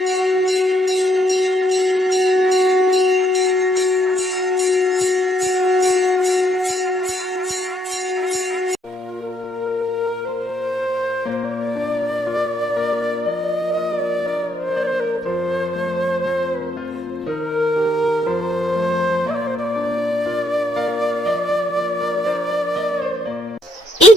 एक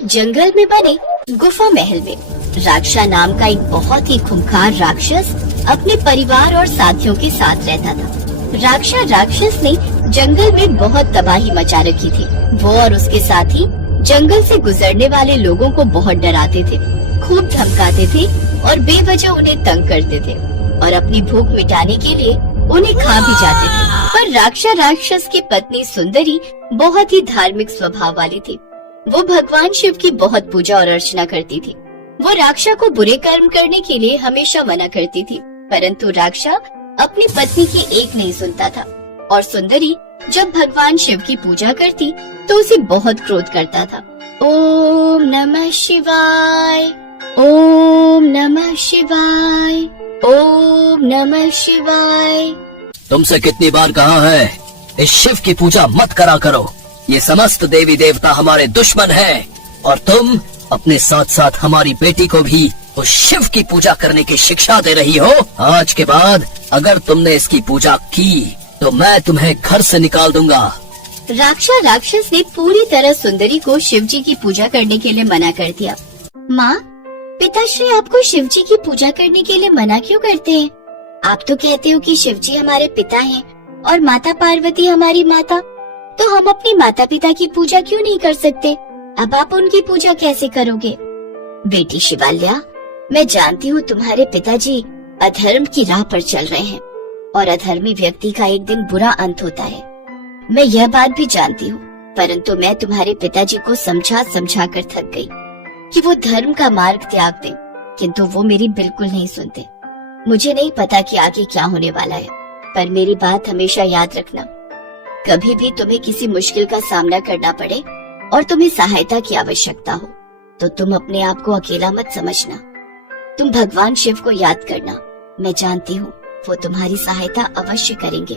जंगल में बने गुफा महल में राक्षा नाम का एक बहुत ही खूंखार राक्षस अपने परिवार और साथियों के साथ रहता था। राक्षा राक्षस ने जंगल में बहुत तबाही मचा रखी थी। वो और उसके साथी जंगल से गुजरने वाले लोगों को बहुत डराते थे, खूब धमकाते थे और बेवजह उन्हें तंग करते थे और अपनी भूख मिटाने के लिए उन्हें खा भी जाते थे। पर राक्षा राक्षस की पत्नी सुंदरी बहुत ही धार्मिक स्वभाव वाली थी। वो भगवान शिव की बहुत पूजा और अर्चना करती थी। वो राक्षा को बुरे कर्म करने के लिए हमेशा मना करती थी, परंतु राक्षा अपनी पत्नी की एक नहीं सुनता था और सुंदरी जब भगवान शिव की पूजा करती तो उसे बहुत क्रोध करता था। ओम नमः शिवाय, ओम नमः शिवाय, ओम नमः शिवाय। तुमसे कितनी बार कहा है इस शिव की पूजा मत करा करो। ये समस्त देवी देवता हमारे दुश्मन हैं और तुम अपने साथ साथ हमारी बेटी को भी उस शिव की पूजा करने की शिक्षा दे रही हो। आज के बाद अगर तुमने इसकी पूजा की तो मैं तुम्हें घर से निकाल दूंगा। राक्षा राक्षस ने पूरी तरह सुंदरी को शिव जी की पूजा करने के लिए मना कर दिया। माँ, पिताश्री आपको शिव जी की पूजा करने के लिए मना क्यों करते हैं? आप तो कहते हो कि शिव जी हमारे पिता हैं और माता पार्वती हमारी माता, तो हम अपनी माता पिता की पूजा क्यों नहीं कर सकते? अब आप उनकी पूजा कैसे करोगे? बेटी शिवाल्या, मैं जानती हूँ तुम्हारे पिताजी अधर्म की राह पर चल रहे हैं और अधर्मी व्यक्ति का एक दिन बुरा अंत होता है। मैं यह बात भी जानती हूँ, परंतु मैं तुम्हारे पिताजी को समझा समझा कर थक गई कि वो धर्म का मार्ग त्याग दें, किंतु वो मेरी बिल्कुल नहीं सुनते। मुझे नहीं पता कि आगे क्या होने वाला है, पर मेरी बात हमेशा याद रखना। कभी भी तुम्हें किसी मुश्किल का सामना करना पड़े और तुम्हें सहायता की आवश्यकता हो तो तुम अपने आप को अकेला मत समझना। तुम भगवान शिव को याद करना। मैं जानती हूँ वो तुम्हारी सहायता अवश्य करेंगे।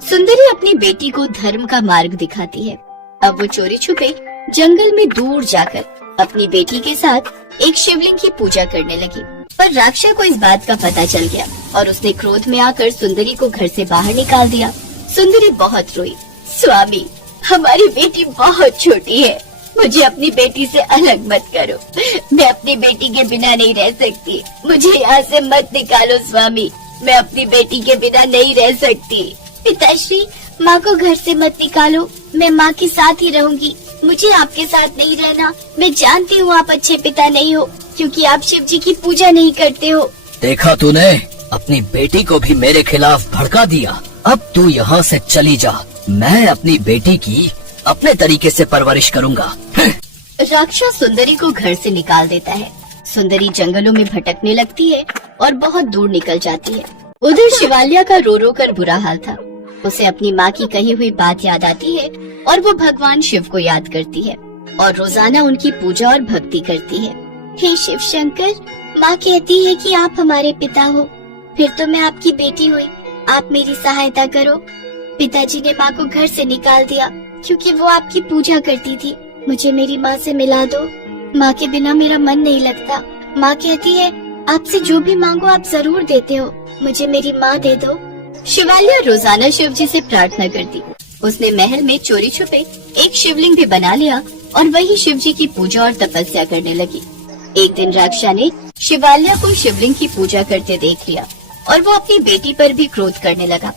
सुंदरी अपनी बेटी को धर्म का मार्ग दिखाती है। अब वो चोरी छुपे जंगल में दूर जाकर अपनी बेटी के साथ एक शिवलिंग की पूजा करने लगी। पर राक्षा को इस बात का पता चल गया और उसने क्रोध में आकर सुंदरी को घर से बाहर निकाल दिया। सुंदरी बहुत रोई। स्वामी, हमारी बेटी बहुत छोटी है, मुझे अपनी बेटी से अलग मत करो। मैं अपनी बेटी के बिना नहीं रह सकती, मुझे यहाँ से मत निकालो स्वामी, मैं अपनी बेटी के बिना नहीं रह सकती। पिताश्री, माँ को घर से मत निकालो, मैं माँ के साथ ही रहूंगी, मुझे आपके साथ नहीं रहना। मैं जानती हूँ आप अच्छे पिता नहीं हो क्योंकि आप शिव जी की पूजा नहीं करते हो। देखा तूने, अपनी बेटी को भी मेरे खिलाफ भड़का दिया। अब तू यहाँ से चली जा, मैं अपनी बेटी की अपने तरीके से परवरिश करूँगा। राक्षा सुंदरी को घर से निकाल देता है। सुंदरी जंगलों में भटकने लगती है और बहुत दूर निकल जाती है। उधर शिवाल्या का रो रो कर बुरा हाल था। उसे अपनी माँ की कही हुई बात याद आती है और वो भगवान शिव को याद करती है और रोजाना उनकी पूजा और भक्ति करती है। हे शिव शंकर, माँ कहती है कि आप हमारे पिता हो, फिर तो मैं आपकी बेटी हुई, आप मेरी सहायता करो। पिताजी ने माँ को घर से निकाल दिया क्योंकि वो आपकी पूजा करती थी। मुझे मेरी माँ से मिला दो, माँ के बिना मेरा मन नहीं लगता। माँ कहती है आपसे जो भी मांगो आप जरूर देते हो, मुझे मेरी माँ दे दो। शिवाल्या रोजाना शिव जी से प्रार्थना करती। उसने महल में चोरी छुपे एक शिवलिंग भी बना लिया और वही शिव जी की पूजा और तपस्या करने लगी। एक दिन राक्षा ने शिवाल्या को शिवलिंग की पूजा करते देख लिया और वो अपनी बेटी पर भी क्रोध करने लगा।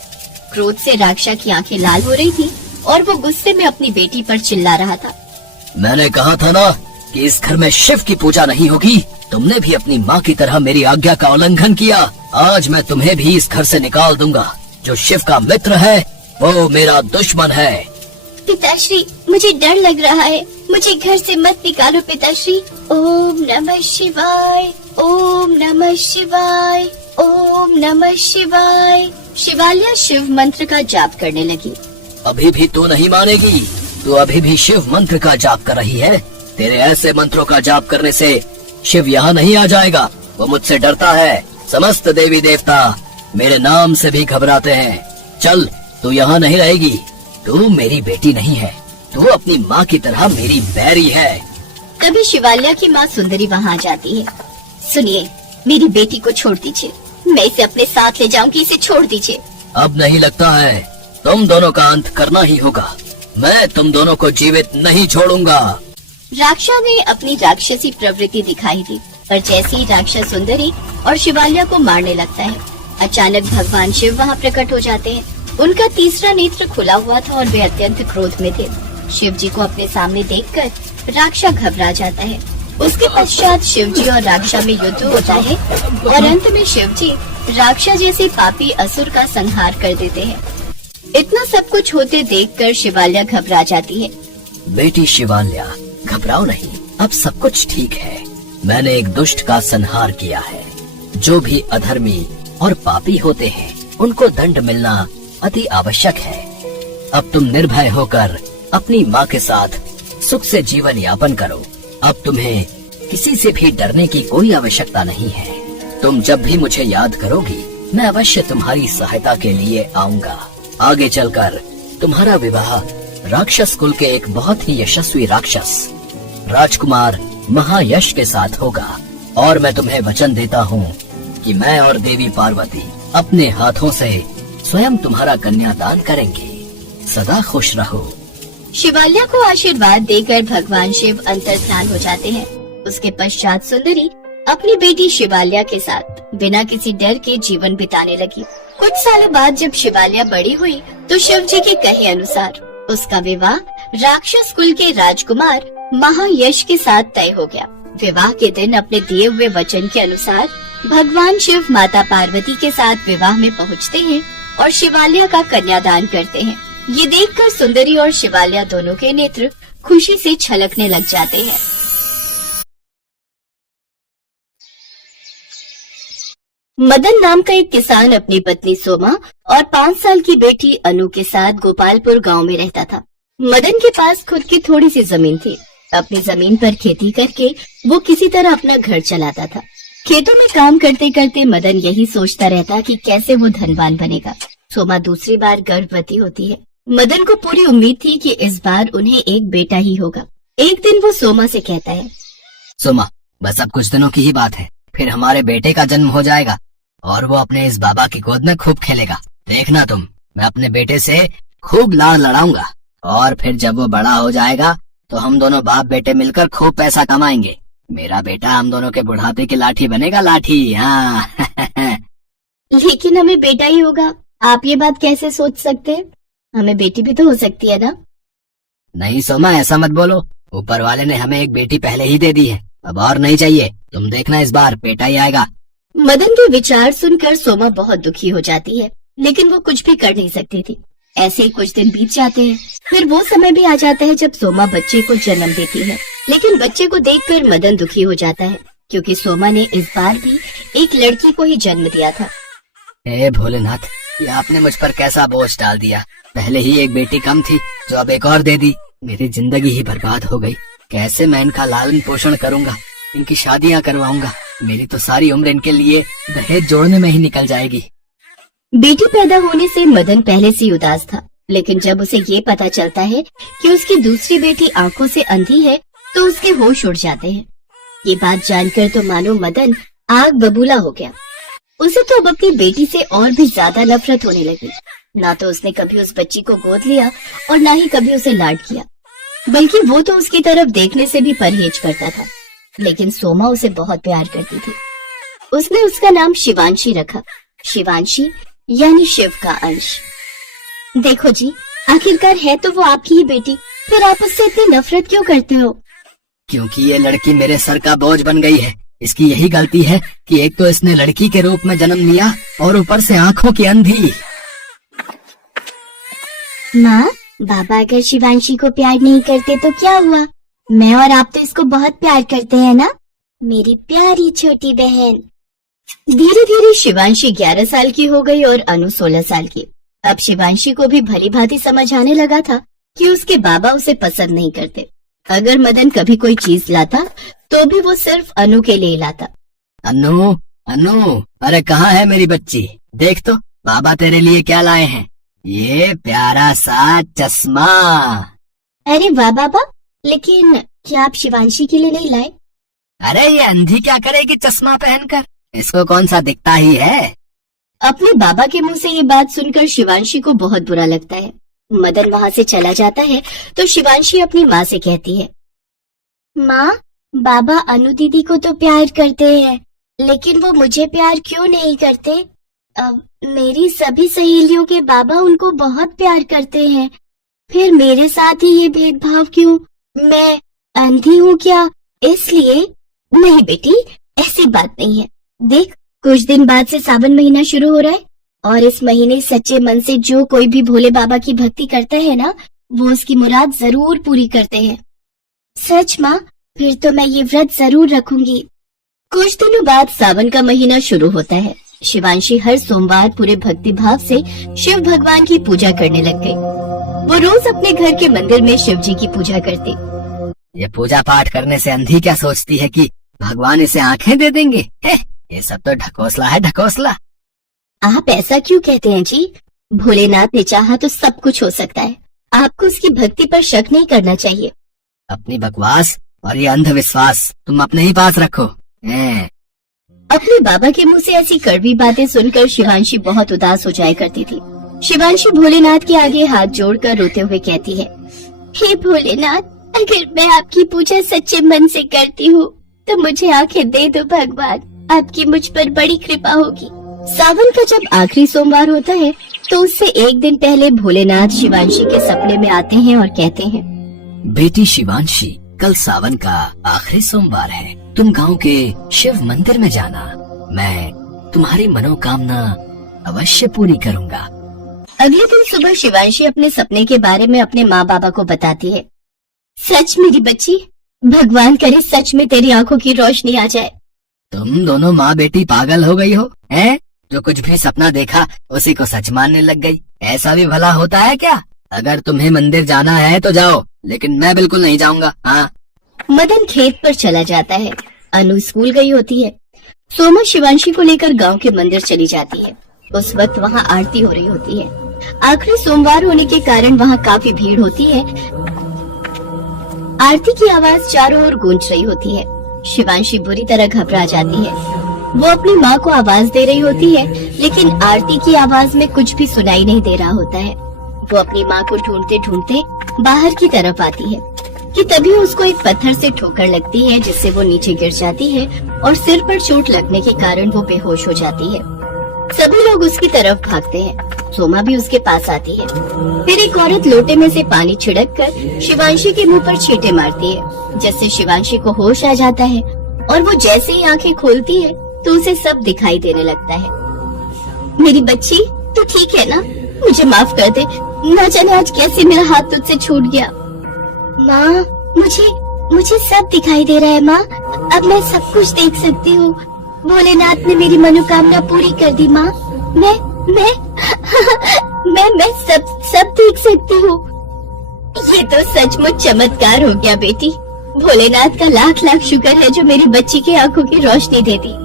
क्रोध से राक्षा की आंखें लाल हो रही थी और वो गुस्से में अपनी बेटी पर चिल्ला रहा था। मैंने कहा था ना कि इस घर में शिव की पूजा नहीं होगी। तुमने भी अपनी माँ की तरह मेरी आज्ञा का उल्लंघन किया। आज मैं तुम्हें भी इस घर से निकाल दूंगा। जो शिव का मित्र है वो मेरा दुश्मन है। पिताश्री, मुझे डर लग रहा है, मुझे घर से मत निकालो पिताश्री। ओम नमः शिवाय, ओम नमः शिवाय, ओम नमः शिवाय। शिवाल्या शिव मंत्र का जाप करने लगी। अभी भी तू नहीं मानेगी, तू अभी भी शिव मंत्र का जाप कर रही है। तेरे ऐसे मंत्रों का जाप करने से शिव यहाँ नहीं आ जाएगा, वो मुझसे डरता है। समस्त देवी देवता मेरे नाम से भी घबराते हैं। चल, तू यहाँ नहीं रहेगी। तू मेरी बेटी नहीं है, तू अपनी माँ की तरह मेरी बैरी है। तभी शिवाल्या की माँ सुंदरी वहाँ आ जाती है। सुनिए, मेरी बेटी को छोड़ दीजिए, मैं इसे अपने साथ ले जाऊंगी, इसे छोड़ दीजिए। अब नहीं लगता है तुम दोनों का अंत करना ही होगा। मैं तुम दोनों को जीवित नहीं छोड़ूंगा। राक्षा ने अपनी राक्षसी प्रवृत्ति दिखाई दी और जैसे ही राक्षस सुंदरी और शिवाल्या को मारने लगता है, अचानक भगवान शिव वहाँ प्रकट हो जाते हैं। उनका तीसरा नेत्र खुला हुआ था और वे अत्यंत क्रोध में थे। शिव जी को अपने सामने देखकर राक्षा घबरा जाता है। उसके पश्चात शिव जी और राक्षा में युद्ध होता है और अंत में शिव जी राक्षा जैसे पापी असुर का संहार कर देते हैं। इतना सब कुछ होते देखकर शिवाल्या घबरा जाती है। बेटी शिवाल्या, घबराओ नहीं, अब सब कुछ ठीक है। मैंने एक दुष्ट का संहार किया है। जो भी अधर्मी और पापी होते हैं उनको दंड मिलना अति आवश्यक है। अब तुम निर्भय होकर अपनी माँ के साथ सुख से जीवन यापन करो। अब तुम्हें किसी से भी डरने की कोई आवश्यकता नहीं है। तुम जब भी मुझे याद करोगी, मैं अवश्य तुम्हारी सहायता के लिए आऊँगा। आगे चलकर तुम्हारा विवाह राक्षस कुल के एक बहुत ही यशस्वी राक्षस राजकुमार महायश के साथ होगा। और मैं तुम्हें वचन देता हूँ कि मैं और देवी पार्वती अपने हाथों से स्वयं तुम्हारा कन्यादान करेंगे। सदा खुश रहो। शिवाल्या को आशीर्वाद देकर भगवान शिव अंतर्ध्यान हो जाते हैं। उसके पश्चात सुंदरी अपनी बेटी शिवाल्या के साथ बिना किसी डर के जीवन बिताने लगी। कुछ सालों बाद जब शिवाल्या बड़ी हुई तो शिव जी के कहे अनुसार उसका विवाह राक्षस कुल के राजकुमार महायश के साथ तय हो गया। विवाह के दिन अपने दिए हुए वचन के अनुसार भगवान शिव माता पार्वती के साथ विवाह में पहुंचते हैं और शिवाल्या का कन्यादान करते हैं। ये देखकर सुंदरी और शिवाल्या दोनों के नेत्र खुशी से छलकने लग जाते हैं। मदन नाम का एक किसान अपनी पत्नी सोमा और 5 साल की बेटी अनु के साथ गोपालपुर गांव में रहता था। मदन के पास खुद की थोड़ी सी जमीन थी। अपनी जमीन पर खेती करके वो किसी तरह अपना घर चलाता था। खेतों में काम करते करते मदन यही सोचता रहता कि कैसे वो धनवान बनेगा। सोमा दूसरी बार गर्भवती होती है। मदन को पूरी उम्मीद थी कि इस बार उन्हें एक बेटा ही होगा। एक दिन वो सोमा से कहता है, सोमा, बस अब कुछ दिनों की ही बात है, फिर हमारे बेटे का जन्म हो जाएगा और वो अपने इस बाबा की गोद में खूब खेलेगा। देखना तुम, मैं अपने बेटे से खूब लाड़ लड़ाऊंगा और फिर जब वो बड़ा हो जाएगा तो हम दोनों बाप बेटे मिलकर खूब पैसा कमाएंगे। मेरा बेटा हम दोनों के बुढ़ापे की लाठी बनेगा, लाठी। हाँ। लेकिन हमें बेटा ही होगा, आप ये बात कैसे सोच सकते हैं? हमें बेटी भी तो हो सकती है ना? नहीं सोमा, ऐसा मत बोलो। ऊपर वाले ने हमें एक बेटी पहले ही दे दी है, अब और नहीं चाहिए। तुम देखना, इस बार बेटा ही आएगा। मदन के विचार सुनकर सोमा बहुत दुखी हो जाती है, लेकिन वो कुछ भी कर नहीं सकती थी। ऐसे ही कुछ दिन बीत जाते हैं। फिर वो समय भी आ जाता है जब सोमा बच्चे को जन्म देती है। लेकिन बच्चे को देखकर मदन दुखी हो जाता है, क्योंकि सोमा ने इस बार भी एक लड़की को ही जन्म दिया था। हे भोलेनाथ, ये आपने मुझ पर कैसा बोझ डाल दिया। पहले ही एक बेटी कम थी, जो अब एक और दे दी। मेरी जिंदगी ही बर्बाद हो गई। कैसे मैं इनका लालन पोषण करूंगा, इनकी शादियां करवाऊंगा। मेरी तो सारी उम्र इनके लिए दहेज जोड़ने में ही निकल जाएगी। बेटी पैदा होने से मदन पहले से उदास था, लेकिन जब उसे ये पता चलता है कि उसकी दूसरी बेटी आंखों से अंधी है तो उसके होश उड़ जाते हैं। ये बात जानकर तो मानो मदन आग बबूला हो गया। उसे तो अब अपनी बेटी से और भी ज्यादा नफरत होने लगी। ना तो उसने कभी उस बच्ची को गोद लिया और ना ही कभी उसे लाड किया, बल्कि वो तो उसकी तरफ देखने से भी परहेज करता था। लेकिन सोमा उसे बहुत प्यार करती थी। उसने उसका नाम शिवांशी रखा। शिवांशी यानी शिव का अंश। देखो जी, आखिरकार है तो वो आपकी ही बेटी, फिर आप उससे इतनी नफरत क्यों करते हो? क्योंकि ये लड़की मेरे सर का बोझ बन गई है। इसकी यही गलती है कि एक तो इसने लड़की के रूप में जन्म लिया और ऊपर से आंखों की अंधी। माँ, बाबा अगर शिवांशी को प्यार नहीं करते तो क्या हुआ? मैं और आप तो इसको बहुत प्यार करते हैं ना, मेरी प्यारी छोटी बहन। धीरे धीरे शिवांशी 11 साल की हो गई और अनु 16 साल की। अब शिवांशी को भी भली भांति समझ आने लगा था कि उसके बाबा उसे पसंद नहीं करते। अगर मदन कभी कोई चीज लाता तो भी वो सिर्फ अनु के लिए लाता। अनु, अनु, अरे कहाँ है मेरी बच्ची? देख तो बाबा तेरे लिए क्या लाए हैं। ये प्यारा सा चश्मा। अरे वाह बाबा, लेकिन क्या आप शिवांशी के लिए नहीं लाए? अरे ये अंधी क्या करेगी चश्मा पहनकर, इसको कौन सा दिखता ही है। अपने बाबा के मुंह से ये बात सुनकर शिवांशी को बहुत बुरा लगता है। मदन वहाँ से चला जाता है तो शिवांशी अपनी माँ से कहती है, माँ, बाबा अनु दीदी को तो प्यार करते हैं, लेकिन वो मुझे प्यार क्यों नहीं करते? मेरी सभी सहेलियों के बाबा उनको बहुत प्यार करते हैं, फिर मेरे साथ ही ये भेदभाव क्यों? मैं अंधी हूँ क्या इसलिए? नहीं बेटी, ऐसी बात नहीं है। देख, कुछ दिन बाद से सावन महीना शुरू हो रहा है और इस महीने सच्चे मन से जो कोई भी भोले बाबा की भक्ति करता है ना, वो उसकी मुराद जरूर पूरी करते हैं। सच माँ, फिर तो मैं ये व्रत जरूर रखूंगी। कुछ दिनों बाद सावन का महीना शुरू होता है। शिवांशी हर सोमवार पूरे भक्ति भाव से शिव भगवान की पूजा करने लग गई। वो रोज अपने घर के मंदिर में शिव जी की पूजा करती। ये पूजा पाठ करने से अंधी क्या सोचती है कि भगवान इसे आंखें दे देंगे? ये सब तो ढकोसला है, ढकोसला। आप ऐसा क्यों कहते हैं जी? भोलेनाथ ने चाहा तो सब कुछ हो सकता है। आपको उसकी भक्ति पर शक नहीं करना चाहिए। अपनी बकवास और ये अंधविश्वास तुम अपने ही पास रखो। अपने बाबा के मुंह से ऐसी कड़वी बातें सुनकर शिवांशी बहुत उदास हो जाया करती थी। शिवांशी भोलेनाथ के आगे हाथ जोड़कर रोते हुए कहती है, हे भोलेनाथ, अगर मैं आपकी पूजा सच्चे मन से करती हूँ तो मुझे आंखें दे दो भगवान, आपकी मुझ पर बड़ी कृपा होगी। सावन का जब आखिरी सोमवार होता है तो उससे एक दिन पहले भोलेनाथ शिवांशी के सपने में आते हैं और कहते हैं, बेटी शिवांशी, कल सावन का आखिरी सोमवार है। तुम गांव के शिव मंदिर में जाना, मैं तुम्हारी मनोकामना अवश्य पूरी करूंगा। अगले दिन सुबह शिवांशी अपने सपने के बारे में अपने माँ बाबा को बताती है। सच मेरी बच्ची, भगवान करे सच में तेरी आंखों की रोशनी आ जाए। तुम दोनों माँ बेटी पागल हो गई हो, हैं? जो कुछ भी सपना देखा उसी को सच मानने लग गई। ऐसा भी भला होता है क्या? अगर तुम्हें मंदिर जाना है तो जाओ, लेकिन मैं बिल्कुल नहीं जाऊंगा। हाँ। मदन खेत पर चला जाता है। अनु स्कूल गई होती है। सोमा शिवांशी को लेकर गांव के मंदिर चली जाती है। उस वक्त वहाँ आरती हो रही होती है। आखिरी सोमवार होने के कारण वहाँ काफी भीड़ होती है। आरती की आवाज चारों ओर गूंज रही होती है। शिवांशी बुरी तरह घबरा जाती है। वो अपनी माँ को आवाज दे रही होती है, लेकिन आरती की आवाज में कुछ भी सुनाई नहीं दे रहा होता है। वो अपनी माँ को ढूंढते ढूंढते बाहर की तरफ आती है कि तभी उसको एक पत्थर से ठोकर लगती है, जिससे वो नीचे गिर जाती है और सिर पर चोट लगने के कारण वो बेहोश हो जाती है। सभी लोग उसकी तरफ भागते हैं। सोमा भी उसके पास आती है। फिर एक औरत लोटे में से पानी छिड़क कर शिवांशी के मुंह पर छींटे मारती है, जिससे शिवांशी को होश आ जाता है और वो जैसे ही आंखें खोलती है तो उसे सब दिखाई देने लगता है। मेरी बच्ची, तू ठीक है ना? मुझे माफ कर दे, न जाने आज कैसे मेरा हाथ तुझसे छूट गया। माँ, मुझे सब दिखाई दे रहा है माँ। अब मैं सब कुछ देख सकती हूँ। भोलेनाथ ने मेरी मनोकामना पूरी कर दी माँ। मैं सब देख सकती हूँ। ये तो सचमुच चमत्कार हो गया बेटी। भोलेनाथ का लाख लाख शुक्र है जो मेरी बच्ची की आंखों की रोशनी दे दी।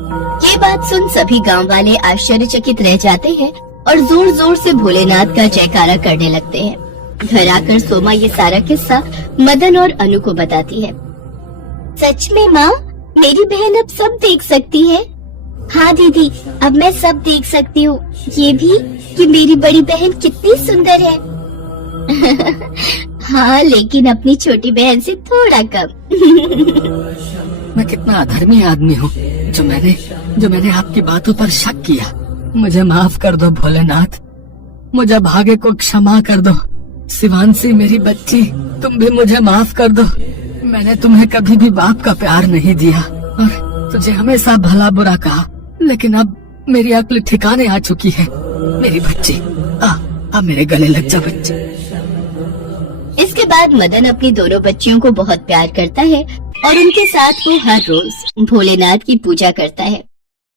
ये बात सुन सभी गांव वाले आश्चर्यचकित रह जाते हैं और जोर जोर से भोलेनाथ का जयकारा करने लगते हैं। घर आकर सोमा ये सारा किस्सा मदन और अनु को बताती है। सच में माँ, मेरी बहन अब सब देख सकती है? हाँ दीदी, अब मैं सब देख सकती हूँ। ये भी कि मेरी बड़ी बहन कितनी सुंदर है। हाँ, लेकिन अपनी छोटी बहन से थोड़ा कम। मैं कितना अधर्मी आदमी हूँ जो मैंने आपकी बातों पर शक किया। मुझे माफ कर दो भोलेनाथ, मुझे भाग्य को क्षमा कर दो। शिवांशी मेरी बच्ची, तुम भी मुझे माफ कर दो। मैंने तुम्हें कभी भी बाप का प्यार नहीं दिया और तुझे हमेशा भला बुरा कहा, लेकिन अब मेरी अक्ल ठिकाने आ चुकी है। मेरी बच्ची, आ मेरे गले लग जा बच्ची। इसके बाद मदन अपनी दोनों बच्चियों को बहुत प्यार करता है और उनके साथ वो हर रोज भोलेनाथ की पूजा करता है।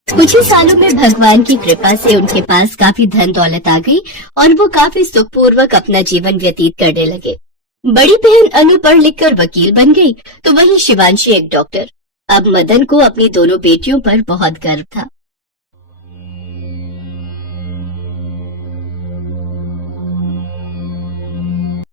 कुछ ही सालों में भगवान की कृपा से उनके पास काफी धन दौलत आ गई और वो काफी सुखपूर्वक अपना जीवन व्यतीत करने लगे। बड़ी बहन अनु पढ़ लिख कर वकील बन गई, तो वहीं शिवांशी एक डॉक्टर। अब मदन को अपनी दोनों बेटियों पर बहुत गर्व था।